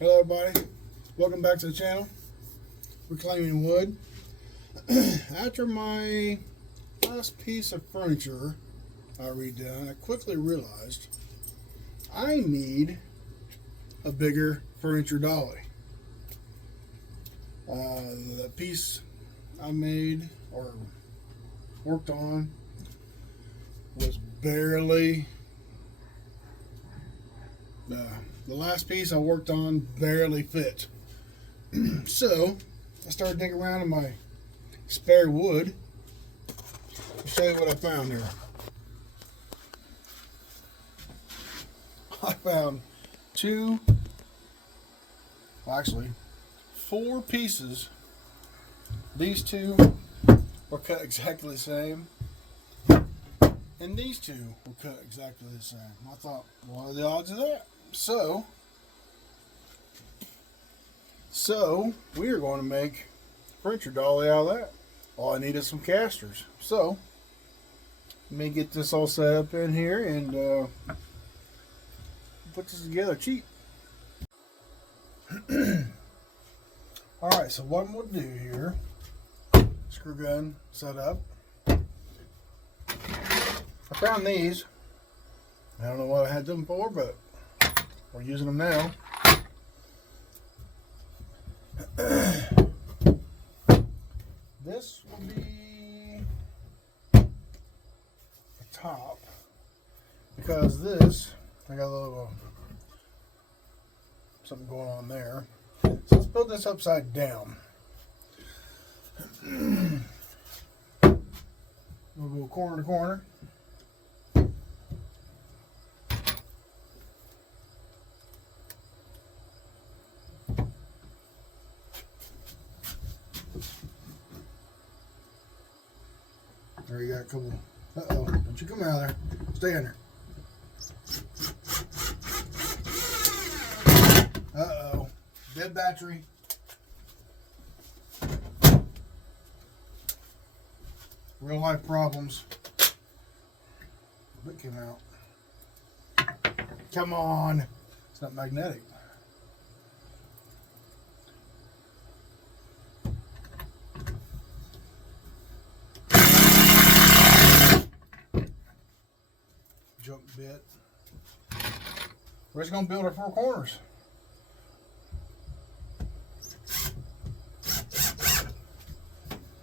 Hello everybody, welcome back to the channel, Reclaiming Wood. After my last piece of furniture I redone, I quickly realized I need a bigger furniture dolly. The piece I made or worked on was barely the last piece I worked on barely fit. So I started digging around in my spare wood to show you what I found here. I found four pieces. These two were cut exactly the same, and these two were cut exactly the same. I thought, what are the odds of that? So we are going to make furniture dolly out of that. All I need is some casters. So let me get this all set up in here and put this together cheap. Alright, so what we'll do here, screw gun set up. I found these. I don't know what I had them for, but we're using them now. This will be the top, because this, I got a little something going on there. So let's build this upside down. We'll go corner to corner. There you got a couple. Uh-oh, don't you come out of there. Stay in there. Uh-oh, dead battery. Real life problems. It came out. Come on. It's not magnetic. Jump bit. We're just going to build our four corners.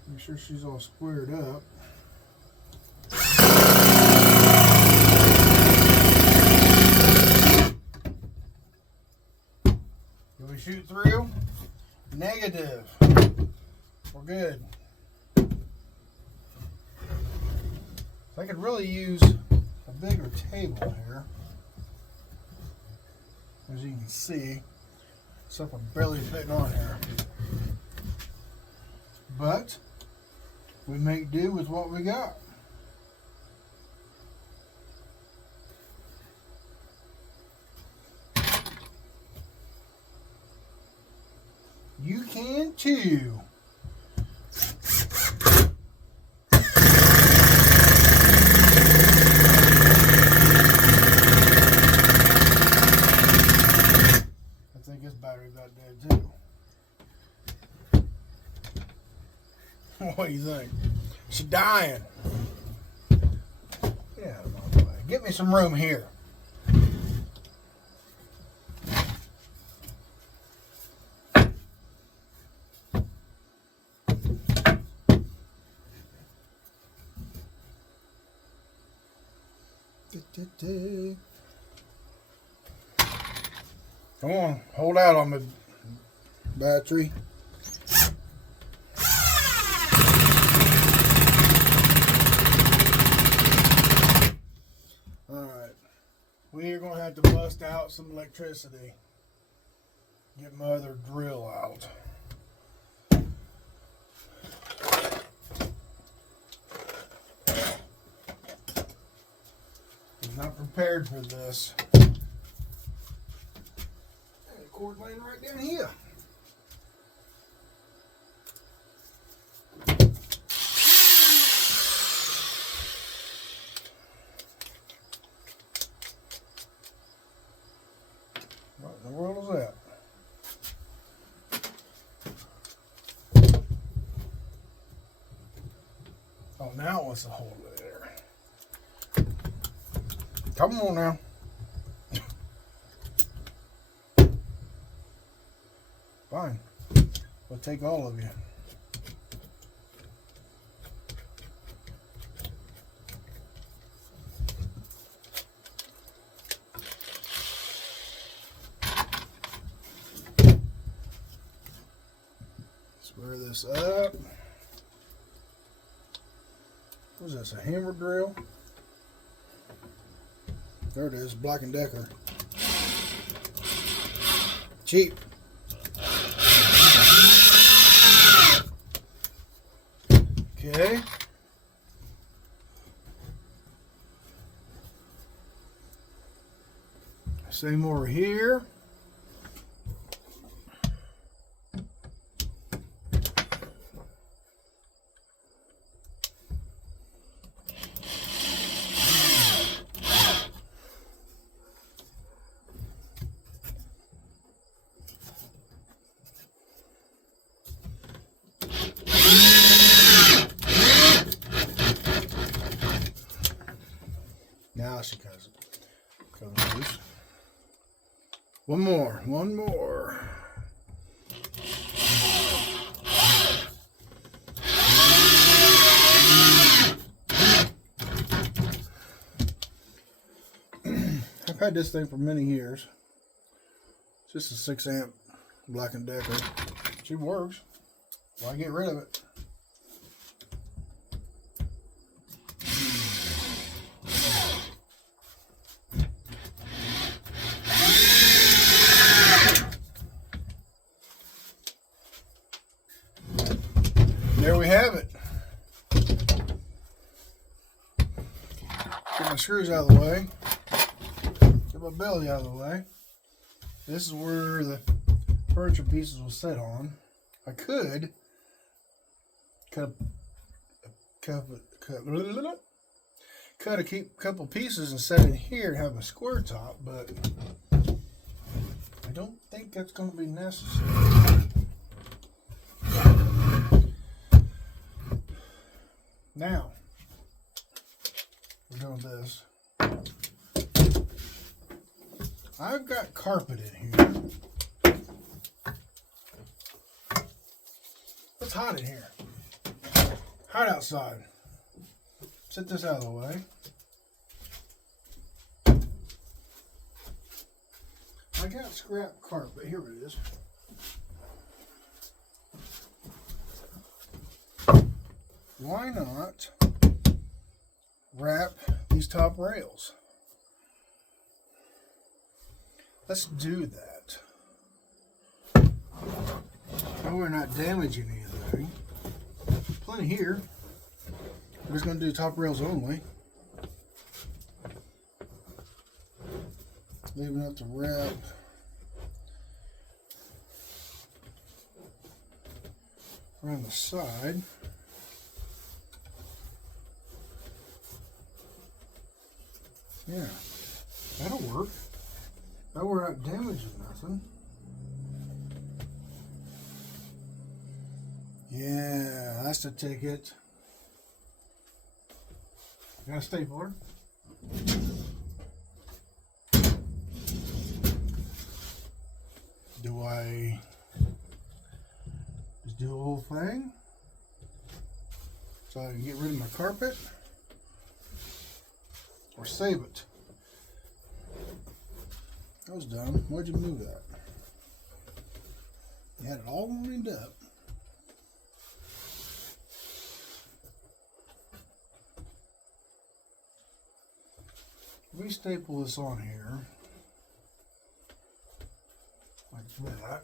Make sure she's all squared up. Can we shoot through? Negative. We're good. I could really use a bigger table here. As you can see, stuff I'm barely fitting on here. But we make do with what we got. You can too. I think his battery about dead too. What do you think? She's dying. Yeah, get me some room here. Come on, hold out on the battery. Alright, we are going to have to bust out some electricity. Get my other drill out. I'm not prepared for this. Cord laying right down here. What in the world is that? What's the hold there? Come on now. Fine. We'll take all of you. Square this up. What is this, a hammer drill? There it is, Black & Decker. Cheap. Okay. Same over here. Now she comes loose. One more. I've had this thing for many years. It's just a 6-amp Black & Decker. She works. Why get rid of it? There we have it. Get my screws out of the way. Get my belly out of the way. This is where the furniture pieces will sit on. I could cut a couple pieces and set it here and have a square top, but I don't think that's going to be necessary. Now, we're doing this. I've got carpet in here. It's hot in here. Hot outside. Set this out of the way. I got scrap carpet. Here it is. Why not wrap these top rails? Let's do that. So we're not damaging anything. Plenty here. We're just going to do top rails only. Leaving up to wrap. Around the side. Yeah, that'll work. That we're not damaging nothing. Yeah, that's the ticket. Got a stapler. Do I just do the whole thing so I can get rid of my carpet? Or save it? That was dumb. Why'd you move that? You had it all lined up. We staple this on here like that.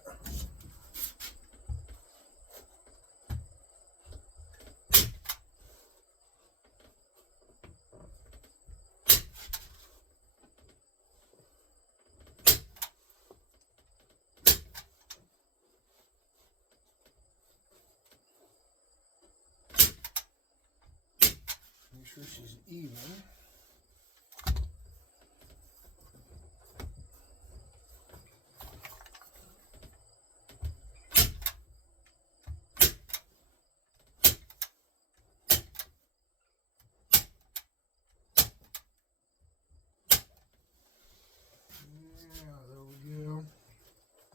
Make sure she's even.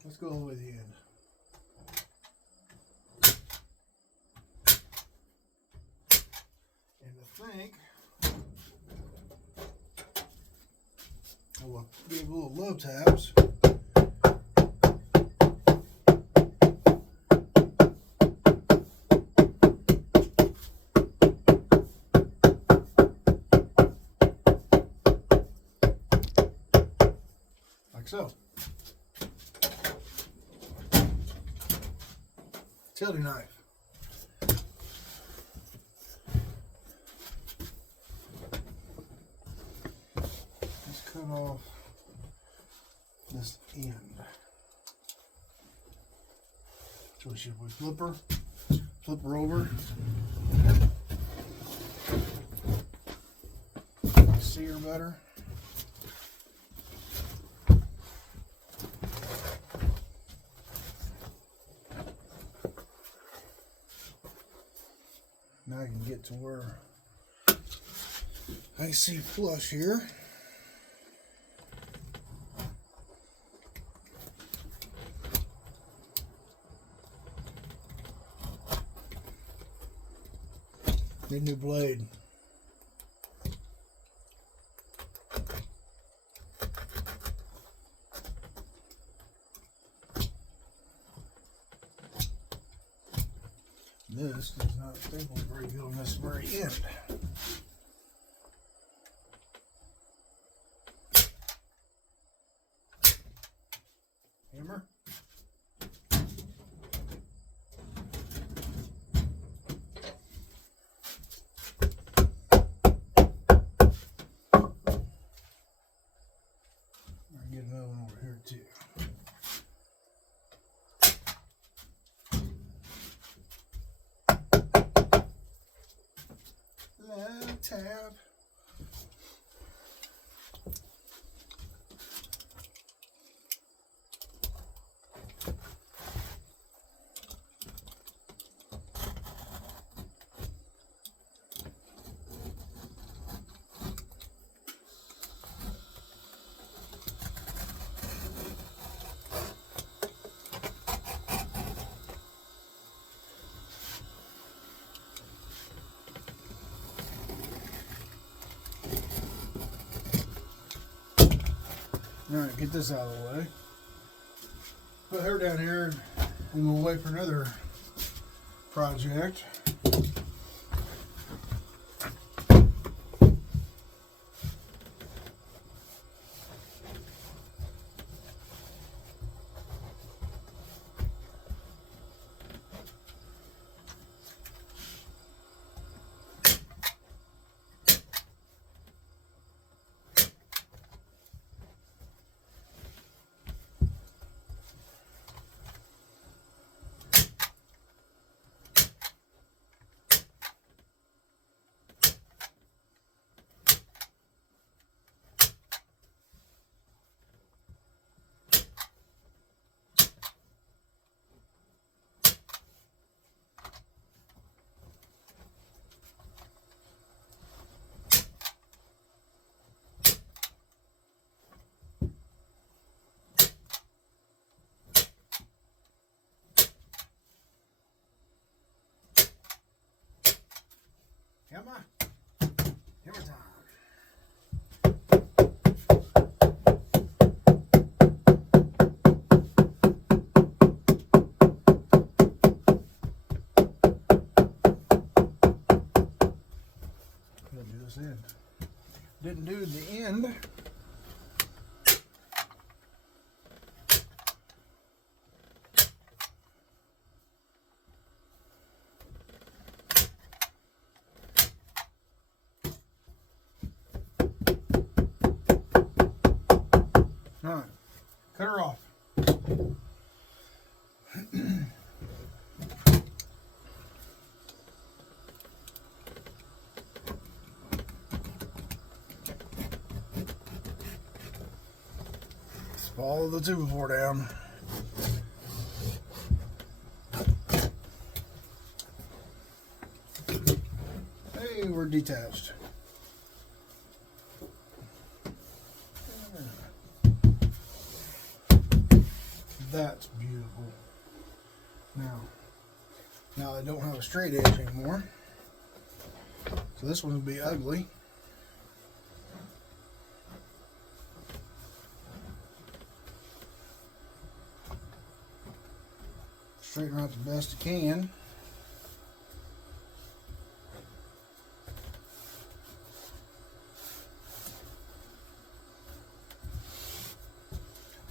Let's go all the way to the end. And I think I will give little love taps. Like so. Utility knife. Let's cut off this end. So should we flip her over? See her better. Now I can get to where I see flush here. Need a new blade. This does not staple very good on this very end. Hammer. I'll get another one over here too. Tab. Alright, get this out of the way. Put her down here and we'll wait for another project. Come on. Hammer time. Didn't do this end. Didn't do the end. Alright, cut her off. Let's follow the 2x4 down. Hey, we're detached. That's beautiful. Now I don't have a straight edge anymore, so this one will be ugly. Straighten her out the best I can.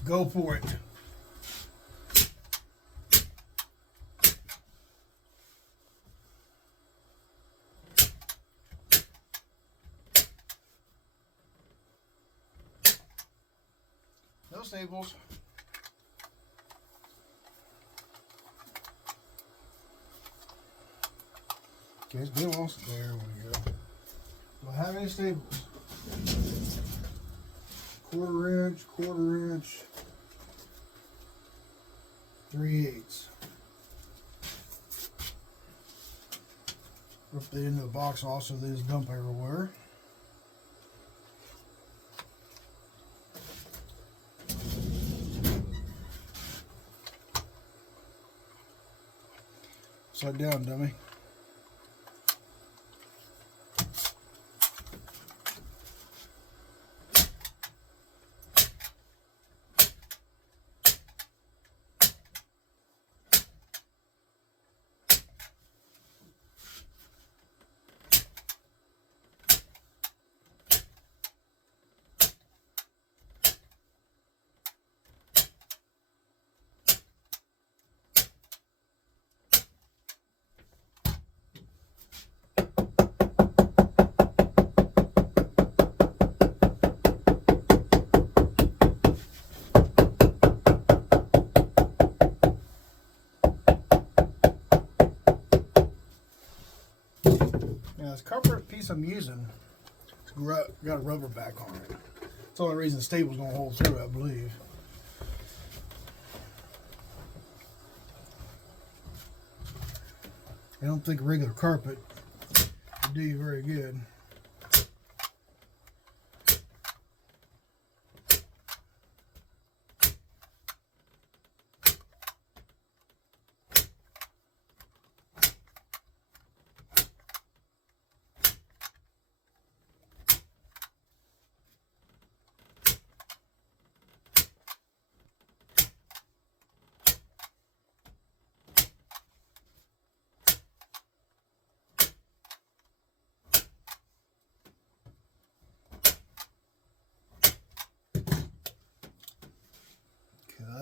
Go for it. No staples. Okay, it's been lost. There we go. Do I have any staples? Quarter inch, 3/8. Rip that into the box also, they just dump everywhere. Upside down, dummy. Now this cover piece I'm using, it's got a rubber back on it. It's the only reason the stable's going to hold through, I believe. I don't think regular carpet would do you very good.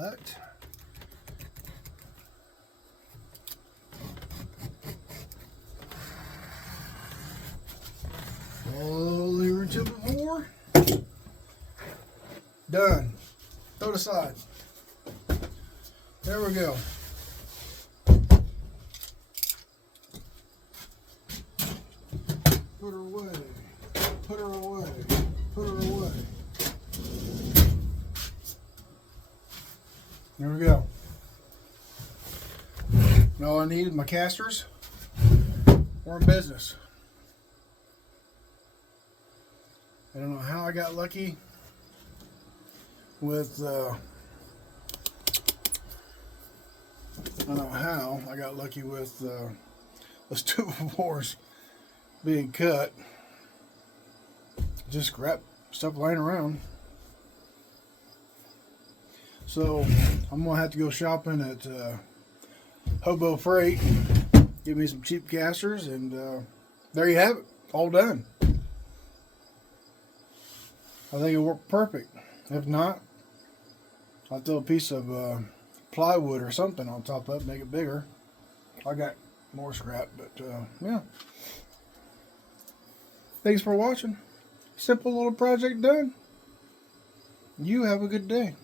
Cut. Slowly reach up before. Done. Throw it aside. There we go. Put her away. Put her away. Put her away. There we go. And all I need is my casters. We're in business. I don't know how I got lucky with those 2x4s being cut. Just scrap stuff laying around. So I'm gonna have to go shopping at Hobo Freight, give me some cheap casters, and there you have it, all done. I think it worked perfect. If not, I'll throw a piece of plywood or something on top of it, make it bigger. I got more scrap, but yeah. Thanks for watching. Simple little project done. You have a good day.